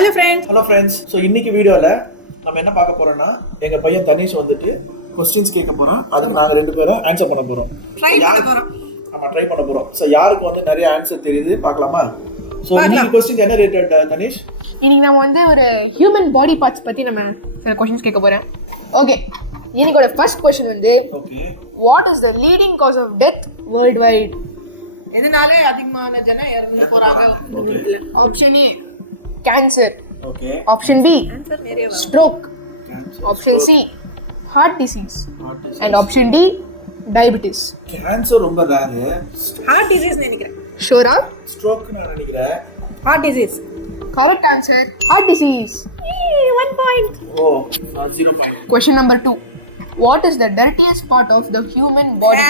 Hello friends. So இன்னைக்கு வீடியோவில் நம்ம என்ன பார்க்க போறோம்னா, எங்கள் பையன் தனீஷ் வந்துட்டு கொஸ்டின்ஸ் கேட்க போகிறோம். அதுக்கு நாங்கள் 2 பேரும் ஆன்சர் பண்ண போகிறோம். ட்ரை பண்ண போகிறோம். ஸோ யாருக்கு வந்து நிறைய ஆன்சர் தெரியுது பார்க்கலாமா? ஸோ இன்னைக்கு கொஸ்டின் என்ன ரிலேட்டட் தனீஷ்? இன்னைக்கு நம்ம வந்து ஒரு ஹியூமன் பாடி பார்ட்ஸ் பற்றி நம்ம சில கொஸ்டின்ஸ் கேட்க போகிறேன். ஓகே, இன்னைக்கோட ஃபர்ஸ்ட் கொஸ்டின் வந்து what is the leading cause of death world wide? எதனால அதிகமான ஜனம் இறந்து போறாங்க? Option A cancer, okay. Option B stroke, option C heart disease and option D diabetes. Cancer ரொம்ப ரேர். ஹார்ட் டிசீஸ் நினைக்கிறேன். ஷூரா? ஸ்ட்ரோக் நான் நினைக்கிறேன். Heart disease correct answer, heart disease. 1 point. Oh, 0 point. Question number 2. What is the dirtiest part of the human body?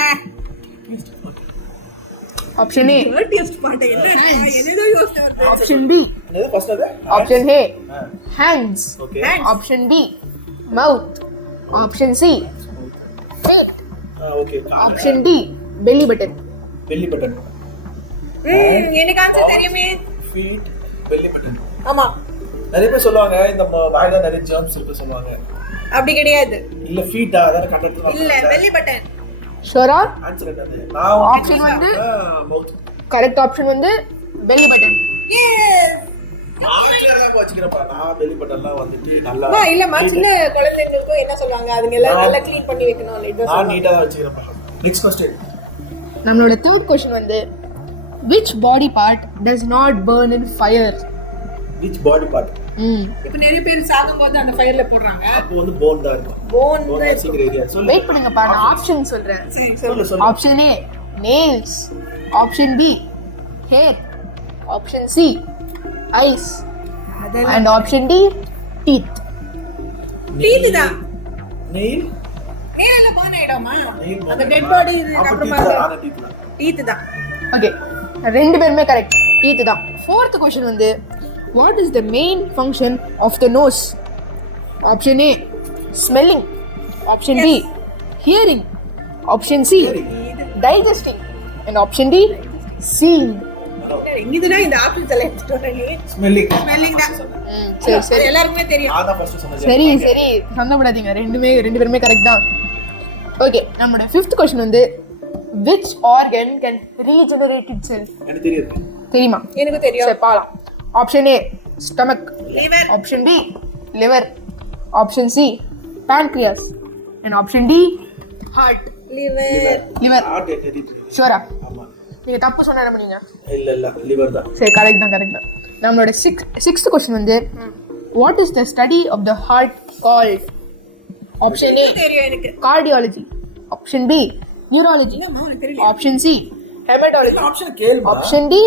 Option A. dirtiest part என்ன? என்னதோ யோசிச்சு வருது. Option B. என்னது ஃபர்ஸ்ட் அது? Option A. Hands. Okay. Option B. Mouth. Option C. Feet. Okay. Option D. Belly button. belly button. எனக்கு answer தெரியுமே. feet, belly button. ஆமா, நிறைய பேர் சொல்லுவாங்க இந்த வாயில நிறைய ஜெர்ம்ஸ் இருக்கு சொல்லுவாங்க. அப்படி கிடையாது. இல்ல ஃபீட்டா அத கண்டக்ட் இல்ல, belly button. Sure? ஆன்சர் என்னது? நான் Option வந்து மவுத். correct option வந்து belly button. Yes. நான் வச்சுக்கிறேன்ப்பா. நான் belly buttonலாம் வந்துட்டு நல்லா இல்ல, சின்ன குழந்தைகளுக்கு என்ன சொல்லுவாங்க, அதுங்க எல்லாம் நல்லா க்ளீன் பண்ணி வைக்கணும். நான் நீட்டா தான் வச்சுக்கிறேன்ப்பா. Next question. நம்மளோட third question வந்து which body part does not burn in fire? which body part? இப்ப நிறைய பேர் சாகும்போது அந்த ஃபயர்ல போடுறாங்க. அப்போ வந்து போன் தான் இருக்கும். போன் தான் சீக்கிரம் ஏரியா. சொல்லு. வெயிட் பண்ணுங்கப்பா, நான் ஆப்ஷன் சொல்றேன். சொல்லு சொல்லு. Option A nails, option B hair, option C eyes and option D teeth. Teeth தான். நெயில் நேரல பான் ஆயிடுமா? நெயில் அந்த டெட் பாடி அப்புறமா அந்த டீத் தான். டீத் தான். ஓகே, ரெண்டு பேருமே கரெக்ட், teeth தான். fourth question வந்து what is the main function of the nose? Option A smelling, option B hearing, option C digesting and option D seeing. இங்கதுனா இந்த ஆப்பிள் செலக்ட் பண்ணி ஸ்மெல்லிங். ஸ்மெல்லிங் தான். சரி அது சரி எல்லாருக்குமே தெரியும். அதான் ஃபர்ஸ்ட் சொன்னது. சரி சரி, சந்தோஷப்படாதீங்க, ரெண்டு பேருமே கரெக்ட் தான். ஓகே, நம்மளோட ஃபிஃப்த் கொஸ்டின் வந்து which organ can regenerate itself? எனக்கு தெரியும். தெரியுமா? எனக்கு தெரியும். சரி பார்க்கலாம். Option A stomach, liver, option B liver, option C pancreas and option D heart. Liver. Liver. Heart தெரியுது. ஷூரா? ஆமா. நீங்க தப்பு சொன்னா என்ன பண்ணீங்க? இல்ல லிவர் தான். சரி, கரெக்ட் தான். நம்மளோட சிக்ஸ்த் கொஸ்டின் வந்து what is the study of the heart called? Option A தெரியும் எனக்கு. cardiology, ஆப்ஷன் பி neurology, எனக்கு தெரியல. ஆப்ஷன் சி hematology, ஆப்ஷன் கேளுமா. Option D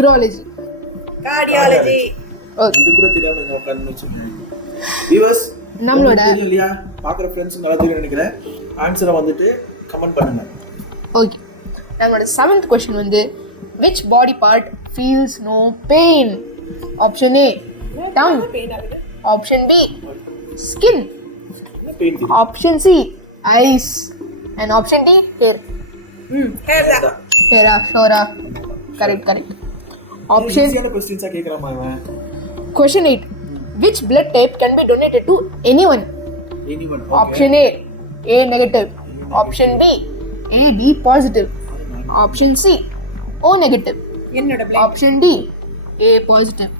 urology. Cardiology. Okay, இது கூட தெரியாம நான் கண்ணு வச்சிருக்கேன். வியூவர்ஸ், நம்மளோட இல்லையா பாக்குற ஃப்ரெண்ட்ஸ் நல்லா தெரியும் நினைக்கிறேன். ஆன்சரை வந்துட்டு கமெண்ட் பண்ணுங்க. ஓகே, நம்மளோட செவன்த் கொஸ்டின் வந்து which body part feels no pain? Option A tongue, pain ஆகுது. ஆப்ஷன் பி skin, என்ன பெயின் தெரியும்? Option C eyes and option D hair. Hair தான். ஹேரா? ஷோரா? கரெக்ட். ஆப்ஷன் ஈஸியான क्वेश्चंसா கேக்குறாமா இவன்? question 8. Which blood type can be donated to anyone? anyone. Option A A negative, option B AB positive, option C O negative, என்னோட பிளட் option D A positive.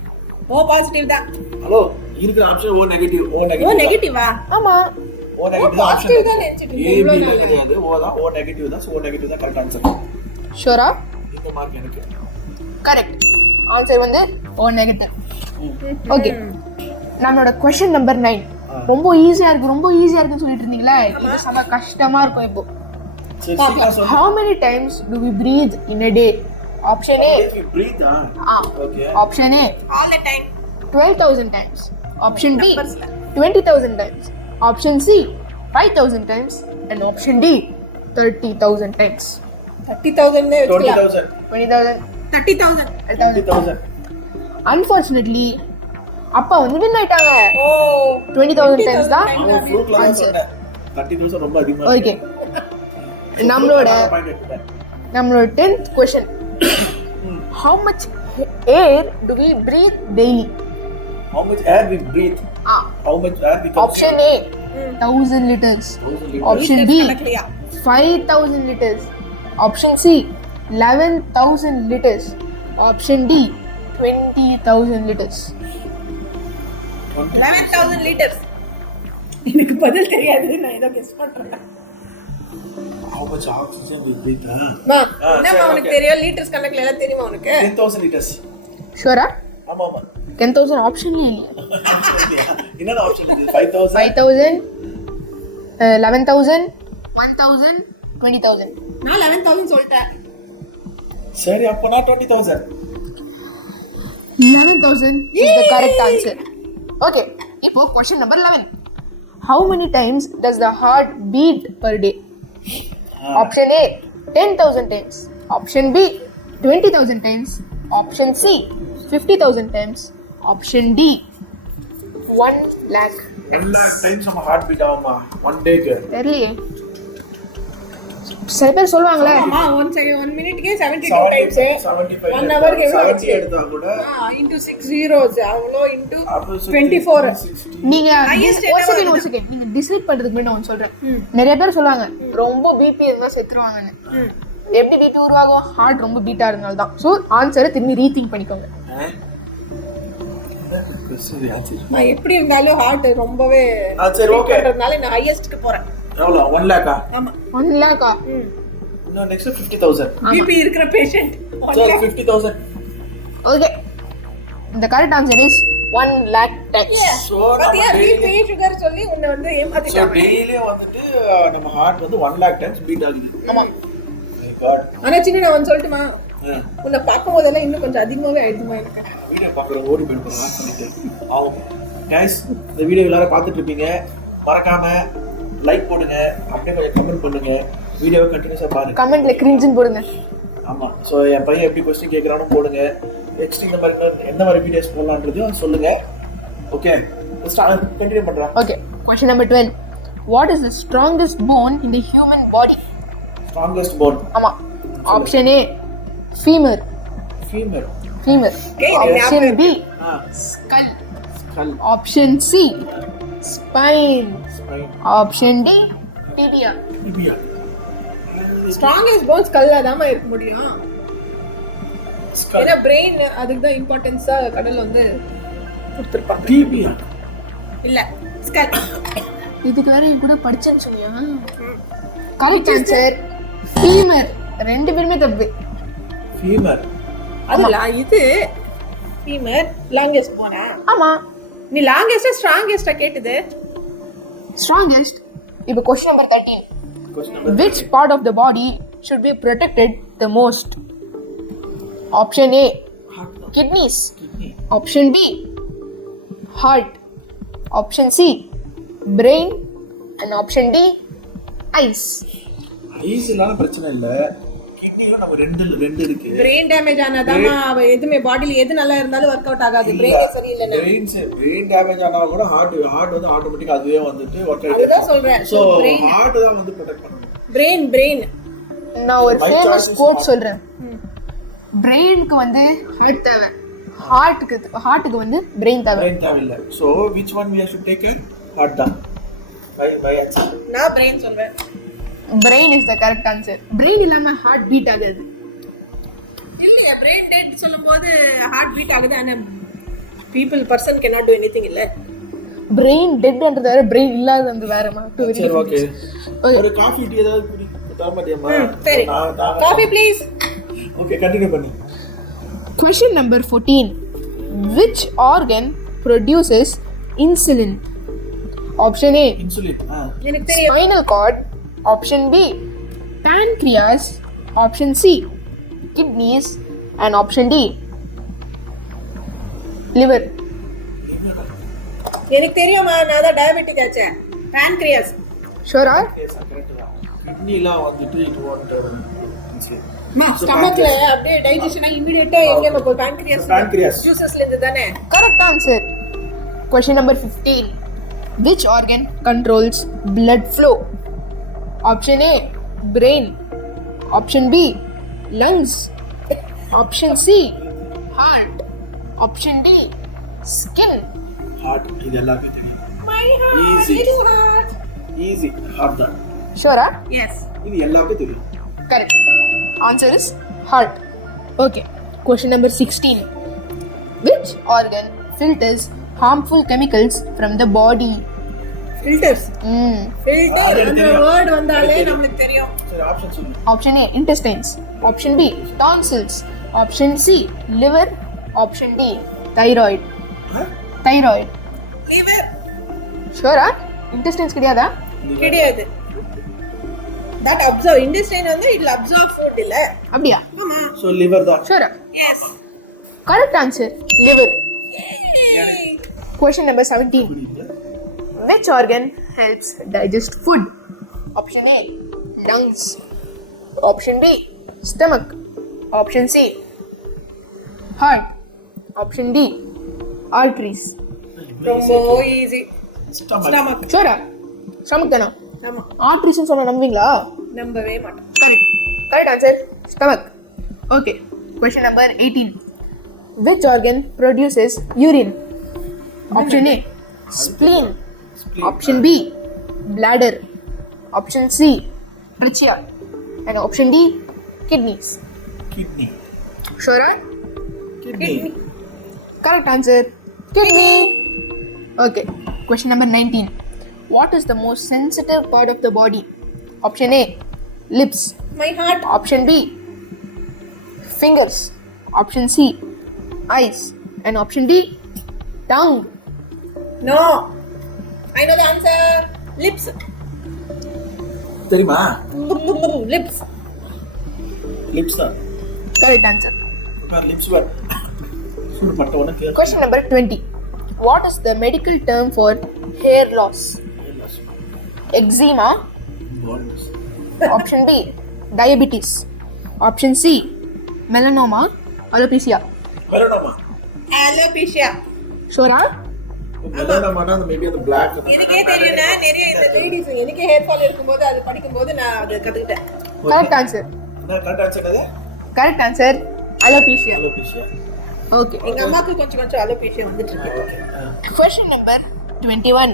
O positive தான். Hello, இருக்கிற option O negative. O O negative. நெகட்டிவா? ஆமா, O negative option. positive தான் நினைச்சிட்டு A இருக்கேன். B கிடையாது. O தான். O நெகட்டிவ் தான். O நெகட்டிவ் தான் கரெக்ட் ஆன்சர். ஷோரா? இந்த மார்க் எனக்கு. கரெக்ட் ஆன்சர் வந்து O negative. ஓகே, நம்மளோட கொஸ்டின் நம்பர் 9 ரொம்ப ஈஸியா இருக்குன்னு சொல்லிட்டு இருந்தீங்களா? இது செம கஷ்டமா இருக்கும் இப்போ. சரி சீக்கிரம் சொல்லு. How many times do we breathe in a day? Option A. If you breathe, okay. Option A all the time. 12,000 times. Option B 20,000 times. Option C 5,000 times and option D 30,000 times. 30,000 னே வெச்சுக்கலாம். 20,000. 20,000. 30,000. 20,000. Unfortunately அப்பா வந்து win ஆயிட்டாங்க. ஓ 20,000 times தான் அவன் ஃப்ளூக்ல சொன்னேன். 30,000 ரொம்ப அதிகமா ஓகே. நம்மளோட 10th question. How much air do we breathe daily? How much air we breathe? Ah. How much air we consume? Option A 1000 liters. 1000 liters. Option B கணக்குலயா 5000 liters. Option C 11000 liters. Option D 20000 liters. 11000 litres எனக்கு பதில் தெரியாது நான் ஏதோ guess பண்றேன் How much oxygen we breathe? மா Ah, என்னமா சரி, உனக்கு okay. தெரியும் லிட்டர்ஸ் கணக்குல எல்லாம் தெரியுமா உனக்கு 10,000 liters. Sure? ஆமா ஆமா 10,000 option இல்லையா? என்னென்ன ஆப்ஷன் இருக்கு? 5,000. 5000 11,000 1000 20,000. நான் 11000 சொல்லிட்டேன் சரி அப்பனா 20,000. 11,000 is the correct answer. Okay, இப்போ question number 11. How many times does the heart beat per day? Option A 10,000 times. Option B 20,000 times. Option C 50,000 times. Option D 1 lakh. 1 lakh times நம்ம heart beat ஆகுமா 1 டேக்கு? தெரியலையே. சில பேர் சொல்லுவாங்களே ஆமா 1 second 1 மினிட்க்கு 72 times 75 1 ஹவருக்கு எவ்வளவு 70 எடுத்தா கூட into 6 zeros அவ்வளோ into அப்போ 24 நீங்க Highest ஒரு செகண்ட் நீங்க டிசைட் பண்றதுக்கு முன்னாடி நான் சொல்றேன். நிறைய பேர் சொல்லுவாங்க ரொம்ப பிபி இருந்தா செத்துருவாங்கன்னு. எப்படி பிபி உருவாகும்? ஹார்ட் ரொம்ப பீட்டா இருந்தனால தான். ஸோ ஆன்சரை திரும்பி ரீதிங்க் பண்ணிக்கோங்க. சரி ஆன்சர். நான் எப்படி இருந்தாலும் ஹார்ட் ரொம்பவே சரி ஓகே. பண்றதுனால நான் ஹையஸ்ட்க்கு போறேன் எவ்வளவு 1 லாக்கா? ஆமா 1 லேக்கா? இன்னும் நெக்ஸ்ட் 50,000. பிபி இருக்கிற பேஷண்ட் So 50,000. ஓகே, இந்த correct answer is 1 lakh times. So பாத்தியா நம்ம பிபி சுகர் சொல்லி உன்னை வந்து ஏமாத்திட்டாங்க டெய்லி வந்துட்டு நம்ம ஹார்ட் வந்து 1 lakh times பீட் ஆகுது. ஆமா. My god. ஆனா சின்ன நான் ஒன்னு சொல்லட்டுமா உன்னை பார்க்கும் போதெல்லாம் இன்னும் கொஞ்சம் அதிகமாவே ஆயிடுமா எனக்கு வீடியோ பார்க்குற ஓடி போயிட்டு ஆன் பண்ணிட்டு ஆகும். கைஸ் இந்த வீடியோ எல்லாரும் பார்த்துட்டு இருப்பீங்க. மறக்காம லைக் போடுங்க, அப்படியே கொஞ்சம் கமெண்ட் பண்ணுங்க, வீடியோவை கண்டினியூஸாக பாருங்க. கமெண்ட்ல கிரிஞ்சுன்னு போடுங்க. ஆமாம், ஸோ என் பையன் எப்படி கொஸ்டின் கேட்குறானு போடுங்க. நெக்ஸ்ட் இந்த மாதிரி எந்த மாதிரி வீடியோஸ் போடலான்றதையும் சொல்லுங்க. ஓகே, கண்டினியூ பண்ணுறேன். Okay, question number 12. What is the strongest bone in the human body? Strongest bone. ஆமா. Option A femur. Femur. Femur. Okay, Option B uh skull. Skull. Option C spine. Spine. Option D tibia. Tibia. Strongest bones கல்ல தாமா இருக்க முடியும் skull. ஏன்னா brain அதுக்கு தான் இம்பார்ட்டன்ஸா கடல் வந்து கொடுத்துருப்பாங்க டிபியா. இல்ல ஸ்கல் இதுக்கு வேற என் கூட படிச்சேன்னு சொன்னியா? Correct answer femur. ரெண்டு பேருமே தப்பு. ஃபீமர். அதுல இது ஃபீமர் லாங்கெஸ்ட் போனா ஆமா. நீ லாங்கெஸ்ட் ஸ்ட்ராங்கெஸ்டா கேட்டது Strongest. இப்போ question number 13. Question number Which part of the body should be protected the most? Option A kidneys. Kidney. Option B heart. Option C brain. And option D eyes. Eyes இல்லாம பிரச்சனை இல்ல, கிட்னில நம்ம ரெண்டு இருக்கு. Brain damage ஆனாதாமா அவ எதுமே பாடியில எது நல்லா இருந்தாலும் ஒர்க் அவுட் ஆகாது பிரெயின் சரியில்லைன்னா பிரெயின் டேமேஜ் ஆனா கூட ஹார்ட் வந்து ஆட்டோமேட்டிக்கா அதுவே வந்துட்டு ஒர்க் அதுதான் ஆயிடும். சொல்றேன் சோ ஹார்ட் தான் வந்து ப்ரொடெக்ட் பண்ணணும். பிரெயின் நான் ஒரு My ஃபேமஸ் choice is கோட் heart. சொல்றேன். பிரெயினுக்கு வந்து ஹார்ட் தேவை, ஹார்ட்டுக்கு வந்து பிரெயின் தேவை. பிரெயின் தேவையில்லை. So which one we have to take care? Heart தான். By answer. நான் பிரெயின் சொல்றேன் brain is the correct answer. Brain இல்லாம ஹார்ட் பீட் ஆகாது. இல்லையா பிரெயின் டெட் சொல்லும்போது ஹார்ட் பீட் ஆகுது ஆனா பர்சன் cannot do anything இல்ல பிரெயின் டெட்ன்றது வேற, பிரெயின் இல்லாதது வேறமா. சரி ஓகே. ஒரு காஃபி டீ ஏதாவது தர மாட்டியாமா? சரி காஃபி ப்ளீஸ் ஓகே, கண்டினியூ பண்ணு. Question number 14. Which organ produces insulin? Option A insulin. எனக்கு தெரியும் spinal cord. Option B pancreas. Option C kidneys. And option D liver. எனக்கு தெரியுமா நான் தான் டயபெட்டிக் ஆச்சே pancreas Sure ah? Yes correct தான். கிட்னிலாம் வந்துட்டு இது வந்து இன்சுலின். ஸ்டமக்ல அப்படியே டைஜஷன் ஆகி இமிடியேட்டா எங்க போய் pancreas Pancreas. ஜூசஸ்ல இருந்து தானே Correct answer. Question number 15. Which organ controls blood flow? Option A brain. Option B lungs. Option C heart. Option D skin. Heart. இது எல்லாருக்கும் தெரியும். My heart, Easy. little heart. Easy, heart தான். ஷூரா? Yes. இது எல்லாருக்கும் தெரியும். Correct. Answer is heart. Okay. Question number 16. Which organ filters harmful chemicals from the body? Filters. Filter அது அந்த தெரியும். word வந்தாலே அது தெரியும். நமக்கு தெரியும். சரி, ஆப்ஷன் சொல்லு. Option A, intestines. Option B, tonsils. Option C, liver. Option D, thyroid. Thyroid. Liver ஷூரா? intestines கிடையாதா? கிடையாது. That absorb intestine வந்து it'll absorb food இல்ல. அப்படியா? ஆமா. ஸோ லிவர் தான். ஷூரா? Yes. Correct answer, liver. Question number 17. Which organ helps digest food? Option A, lungs. Option B, stomach. Option C, heart. Option D, arteries. ரொம்ப easy. Stomach. ஷூரா? stomach தானா? ஆமா. arteries சொன்னா நம்புவீங்களா? நம்பவே மாட்டோம். Correct answer, stomach. Okay. Question number 18. Which organ produces urine? Option A, spleen. Option B, bladder. Option C, trachea. And option D, kidneys. Kidney. Sure? Kidney. Correct answer, kidney. Okay. Question number 19. What is the most sensitive part of the body? Option A, lips. My heart. Option B, fingers. Option C, eyes. And option D, tongue. No. I know the answer. Lips. தெரியுமா? Lips. Lips தான். Correct answer. Lips வேர். பட்ட உனக்கு. Question number 20. What is the medical term for hair loss? Eczema. Option B, diabetes. Option C, melanoma. Alopecia. Melanoma. Alopecia. Sure? மெலனோமானா அது maybe அந்த black. எனக்கே தெரியும்னா நிறைய இந்த லேடிஸ் எனக்கே ஹேர் ஃபால் இருக்கும்போது அது படிக்கும்போது நான் அது கத்துக்கிட்டேன். Correct answer. நான் கரெக்ட் ஆன்சர் என்னது? Correct answer, alopecia. Alopecia. Okay. எங்க அம்மாக்கு கொஞ்சம் அலோபேஷியா வந்துட்டு இருக்கு. Question number 21.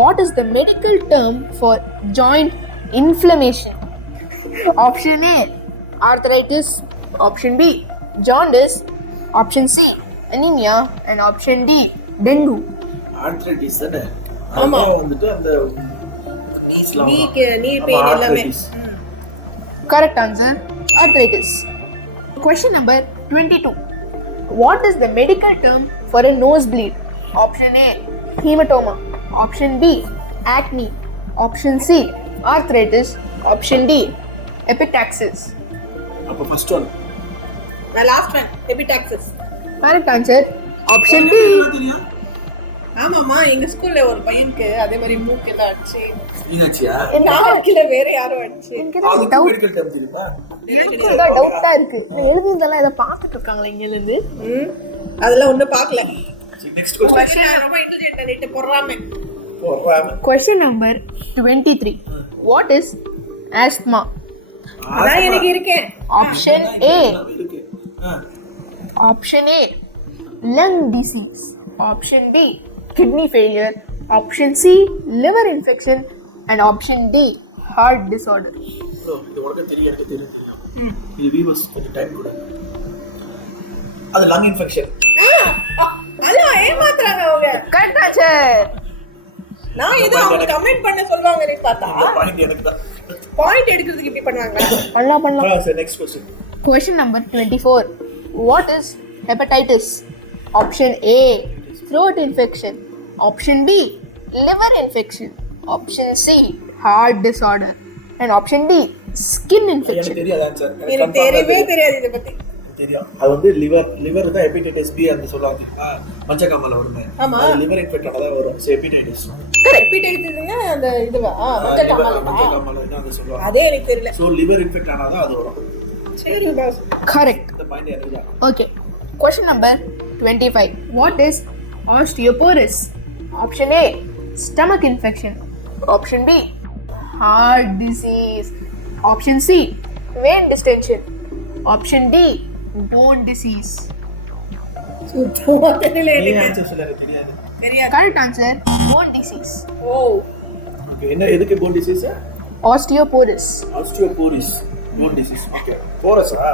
What is the medical term for joint inflammation? Option A, arthritis. Option B, jaundice. Option C, anemia. And option D, dengue. Arthritis தானே. ஆமா. அது வந்துட்டு அந்த நீ பெயின் எல்லாமே. Correct answer, arthritis. Question number 22. What is the medical term for a nosebleed? Option A, hematoma. Option B, acne. Option C, arthritis. Option D, epistaxis. அப்ப first one. The last one, epistaxis. Correct answer, option B. தெரியும்? ஆமாமா எங்க ஸ்கூல்ல ஒரு பையனுக்கு அதே மாதிரி மூக்கெல்லாம் அடிச்சு நீனாச்சியா? நாளைக்குல வேற யாரும் அடிச்சு அதுக்கு மெடிக்கல் டேர்ம் தெரியுமா? டவுட்டா இருக்கு. எழுதுனதெல்லாம் இதை பார்த்துட்டு இருக்காங்களா இங்க இருந்து? அதெல்லாம் ஒண்ணும் பார்க்கல. சரி நெக்ஸ்ட் क्वेश्चन. நான் ரொம்ப intelligent rate போறாமே. போறாம. Question number 23. What is asthma? அதான் எனக்கு இருக்கேன். Option A, இருக்கு. Option A, lung disease. Option B, kidney failure. Option C, liver infection. And option D, heart disorder. So, இது உனக்கு தெரியும் எனக்கு தெரியும். இது வியூவர்ஸ் கொஞ்சம் டைம் கொடு. அது லங் இன்ஃபெக்ஷன். அதான் ஏமாத்துறாங்க அவங்க. Correct answer. நான் ஏதோ அவங்க கமெண்ட் பண்ண சொல்வாங்கன்னு பார்த்தா பாயிண்ட் எனக்கு தான். பாயிண்ட் எடுக்கிறதுக்கு இப்படி பண்றாங்களா? பண்ணலாம். சரி next question. Question number 24. What is hepatitis? Option A, throat infection. Option B, liver infection. Option C, heart disorder. And option D, skin எனக்கு infection. தெரியாது ஆன்சர். எனக்கு தெரியவே தெரியாது இத பத்தி. தெரியும். அது வந்து லிவர் தான் ஹெப்படைட்டிஸ் பி அந்த சொல்றாங்க. மஞ்சக்காமல வருமே. ஆமா. அது லிவர் இன்ஃபெக்ட் ஆனதா வரும். So hepatitis. ஹெப்படைட்டிஸ்னா அந்த இதுவா? மஞ்சக்காமலா? மஞ்சக்காமல என்ன அது சொல்றாங்க. அதே எனக்கு தெரியல. சோ லிவர் இன்ஃபெக்ட் ஆனதா அது வரும். சரி பாஸ். Correct. இந்த பாயிண்ட் எனக்கு தான். Okay. Question number 25. What is osteoporosis? Option A, stomach infection. Option B, heart disease. Option C, vein distension. Option D, bone disease. சுத்தமா தெரியல நீ எனக்கு. ஆன்சர் சொல்ல எனக்கு தெரியாது. தெரியாது. Correct answer, bone disease. Oh, okay என்ன எதுக்கு bone disease? Osteoporosis. Osteoporosis bone disease. Okay போரஸா?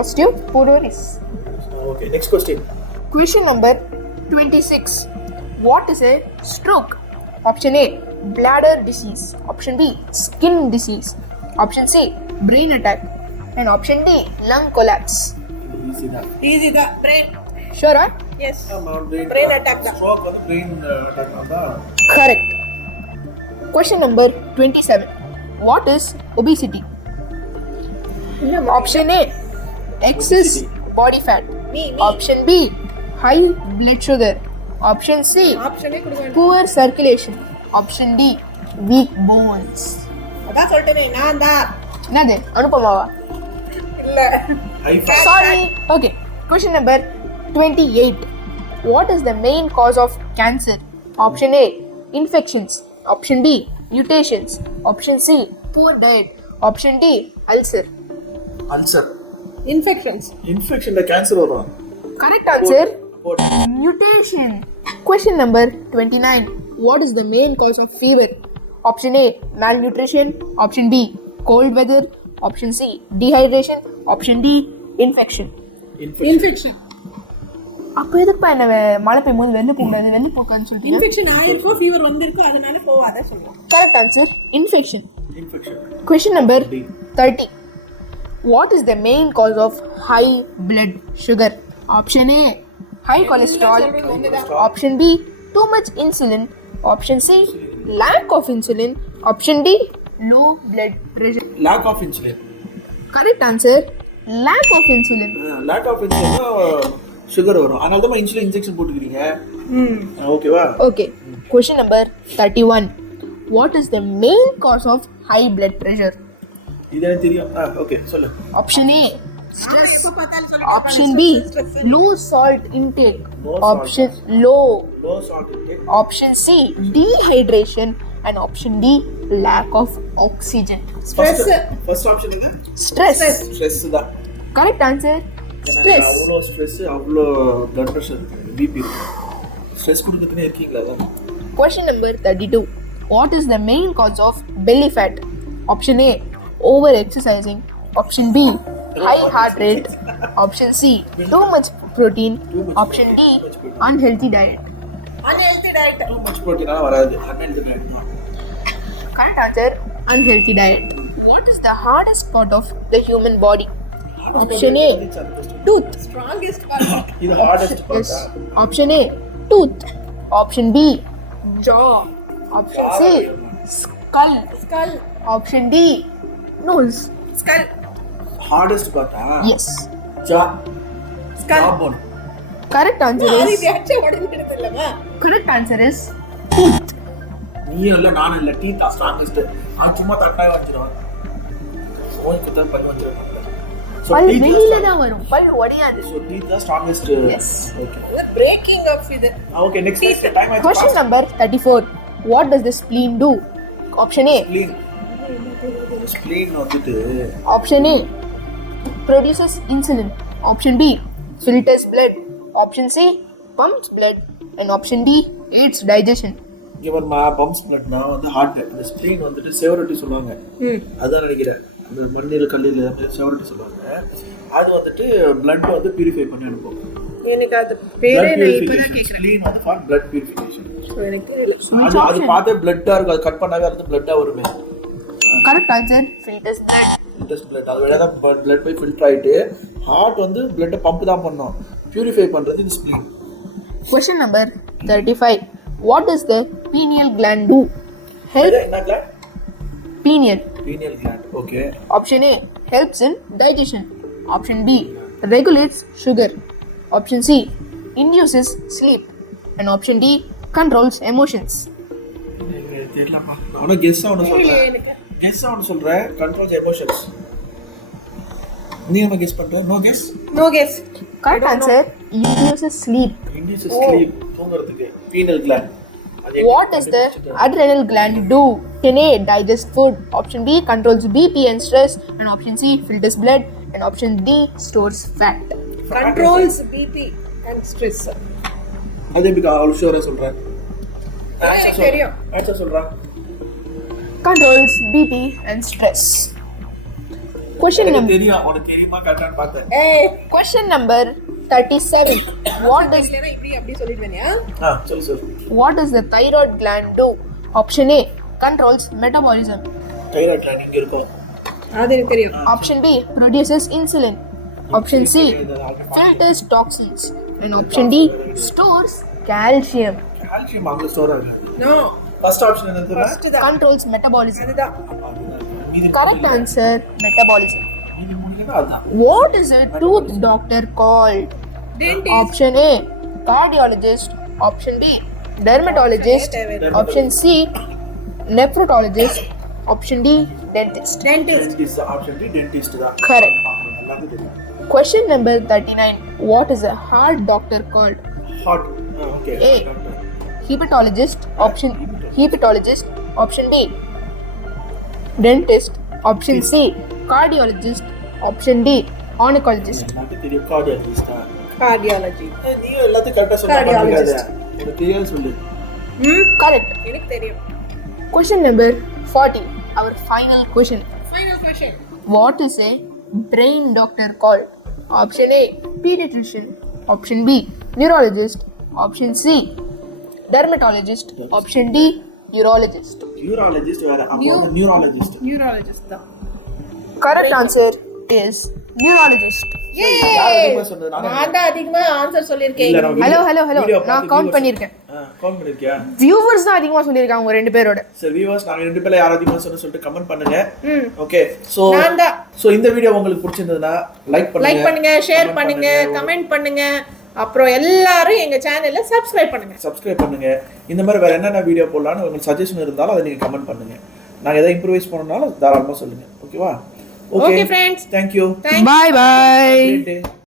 Osteoporosis. Okay next question. Question number 26. What is a stroke? Option A, bladder disease. Option B, skin disease. Option C, brain attack. And option D, lung collapse. Easy தான். Easy தான். Brain. Sure, huh? S. ஆமா Brain attack தான். Stroke வந்து brain attack தான். Correct. Question number 27. What is obesity? Option A, excess body fat. Me. Option B, high blood sugar. Option C, ஆப்ஷனே கொடுங்க. poor circulation. Option D, weak bones. அதான் சொல்லிட்டேனே நான் தான். என்னது அனுப்பமாவா? இல்ல. High Sorry. Okay. Question number 28. What is the main cause of cancer? Option A, infections. Option B, mutations. Option C, poor diet. Option D, ulcer. Ulcer. Infections. இன்ஃபெக்ஷன்ல cancer வரும். Correct answer, both. mutation. Question number 29. What is the main cause of fever? Option A, malnutrition. Option B, cold weather. Option C, dehydration. Option D, infection. Infection. அப்போ எதுக்குப்பா என்ன மழை பெய்யும் போது வெளில போகக்கூடாது வெளில போக்கான்னு சொல்லிட்டு இன்ஃபெக்ஷன் ஆயிருக்கும், ஃபீவர் வந்திருக்கும், அதனால போவாத சொல்லுவோம். Correct answer, infection. Infection. Question number D. 30. What is the main cause of high blood sugar? Option A, high cholesterol. Option B, too much insulin. Option C, lack of insulin. Option D, low blood pressure. Lack of insulin. Correct answer, lack of insulin. Lack of insulin sugar வரும். அதனால தான் insulin injection போட்டுக்கிறீங்க. ஓகேவா? Okay. Question number 31. What is the main cause of high blood pressure? இது எனக்கு தெரியும். Okay சொல்லு. Option A, stress. எப்ப பார்த்தாலும் சொல்லிட்டு Option B, low salt intake. Low salt. Option low. Low salt intake. Option C, dehydration. And option D, lack of oxygen. Stress. First option என்ன? Stress. Stress தான். Correct answer, எனக்கு stress. அவ்வளோ stress அவ்வளோ blood pressure BP இருக்கு. Stress கொடுத்துட்டே இருக்கீங்களா தான்? Question number 32. What is the main cause of belly fat? Option A, over exercising. Option B, high heart rate. Option C, too much protein. Option D, unhealthy diet. Unhealthy diet. Too much ப்ரோட்டீனா வராது. Unhealthy diet தான். Correct answer, unhealthy diet. What is the hardest part of the human body? Option A, tooth. Strongest part. இது hardest Yes. Option A, tooth. Option B, jaw. Option C, skull. Skull. Option D, nose. Skull. Hardest பார்த்தா Yes. ஜா skull. ஜாபோன். Correct answer அது is வெச்ச உடைஞ்சிடுது இல்லமா? correct answer is நீயும் இல்ல நானும் இல்ல tea தான் ஸ்ட்ராங்கஸ்ட். நான் சும்மா தட்டாய் வச்சிருவேன். ஓய்க்கு தான் பண்ணி வச்சிருவேன். சோ பல் டீ வெளியில தான் வரும் பல் உடையாது. சோ டீ தான் strongest. Yes. Okay. Breaking off இது. ஓகே நெக்ஸ்ட் டைம் ஆச்சு. Question number 34. What does the spleen do? Option A, spleen. Spleen வந்துட்டு Option A, produces insulin. Option B, filters blood. Option C, pumps blood. And option D, aids digestion. இவர் bumps பிளட்னா வந்து heart. இந்த spleen வந்துட்டு செவரிட்டி சொல்லுவாங்க. அதான் நினைக்கிறேன். அந்த மண்ணில் கல்லில் செவரிட்டி சொல்லுவாங்க. அது வந்துட்டு blood வந்து பியூரிஃபை பண்ணி அனுப்பும். எனக்கு அது பேரே Blood நான் இப்பதான் purification. கேக்குறேன். Spleen வந்து for blood purification. So, எனக்கு தெரியல. அது பார்த்தே பிளட்டா இருக்கும். அது கட் பண்ணாவே அது பிளட்டா வருமே. Correct answer, filters blood. Filters blood. அது வழியா தான் பிளட் போய் ஃபில்டர் ஆயிட்டு ஹார்ட் வந்து பிளட்டை பம்ப் தான் பண்ணும். பியூரிஃபை பண்றது இந்த spleen. Question number 35. What does the pineal gland do? Help என்ன gland? pineal. Pineal gland. Okay. Option A, helps in digestion. Option B, regulates sugar. Option C, induces sleep. And option D, controls emotions. எனக்கு தெரியலப்பா. நான் guess ஆவணும் சொல்றேன். எனக்கு guess ஆவணும் சொல்றேன். Controls emotions. நீ என்ன கெஸ் பண்ற? No guess. No guess. Correct answer, induces sleep. Induce sleep தூங்குறதுக்கு pineal gland. அது What does the adrenal gland do? Option A, digest food. Option B, controls BP and stress. And option C, filters blood. And option D, stores fat. Controls BP and stress. அது எப்படி அவ்வளோ ஷூராக சொல்கிறேன்? எனக்கு தெரியும். Answer சொல்கிறேன். Controls BP and stress. Question எனக்கு number. தெரியும், உனக்கு தெரியுமா கரெக்டானு பார்த்தேன். Question number 37. இல்லைன்னா இப்படி அப்படி சொல்லிடுவேனியா? சொல்லு. What does the thyroid gland do? Option A, controls metabolism. Thyroid gland இங்கே இருக்கும். அது எனக்கு தெரியும். Option B, produces insulin. Option C, filters toxins. And option D, stores calcium. Calcium அங்கே ஸ்டோர் ஆகுது. நோ. ஃபர்ஸ்ட் ஆப்ஷன் என்னது? ஃபர்ஸ்ட் தான். Controls metabolism. அதுதான். மீதி Correct answer, metabolism. மீதி முடியல அதுதான். What is a tooth doctor called? Dentist. Option A, cardiologist. Option B, dermatologist. Option C, nephrologist. Option D, dentist. Dentist. Dentist option D dentist தான். Correct. எல்லாருக்கும் தெரியும். Question number 39. What is a heart doctor called? Heart okay. A, hepatologist. Hepatologist. Option B, dentist. Option C, cardiologist. Option D, oncologist. எல்லாருக்கும் தெரியும் cardiologist தான். Cardiology. நீயும் எல்லாத்தையும் கரெக்டாக சொல்ல Cardiologist. மாட்டேங்காத. எனக்கு தெரியாது சொல்லு. Correct. எனக்கு தெரியும். Question number 40. Our final question. Final question. What is a brain doctor called? Option A, pediatrician. Option B, neurologist. Option C, dermatologist. Option D, urologist. Neurologist வேற. அப்போ வந்து நியூராலஜிஸ்ட். Neurologist தான். Correct answer is neurologist. யார் அதிகமா சொன்னது? நான் தான் அதிகமா ஆன்சர் சொல்லிருக்கேன். இல்ல, நான் Hello. video நான் பார்த்து கவுண்ட் viewers- பண்ணிருக்கேன். கவுண்ட் பண்ணிருக்கியா? வியூவர்ஸ் தான் அதிகமா சொல்லிருக்காங்க உங்க ரெண்டு பேரோட. சரி வியூவர்ஸ், நாங்க ரெண்டு பேர்ல யார் அதிகமா சொன்னு சொல்லிட்டு கமெண்ட் பண்ணுங்க. ஓகே. சோ நான் தான். இந்த வீடியோ உங்களுக்கு பிடிச்சிருந்ததுன்னா லைக் பண்ணுங்க. லைக் பண்ணுங்க, ஷேர் பண்ணுங்க, கமெண்ட் பண்ணுங்க. அப்புறம் எல்லாரும் எங்க சேனலை சப்ஸ்கிரைப் பண்ணுங்க. சப்ஸ்கிரைப் பண்ணுங்க. இந்த மாதிரி வேற என்னென்ன வீடியோ போடலாம்னு உங்களுக்கு சஜஷன் இருந்தாலும் அதை நீங்க கமெண்ட் பண்ணுங்க. நாங்க எதை இம்ப்ரூவைஸ் பண்ணனாலும் தாராளமா சொல்லுங்க. ஓகேவா? Okay, friends. Thank you. Thank you. Bye bye. Great day.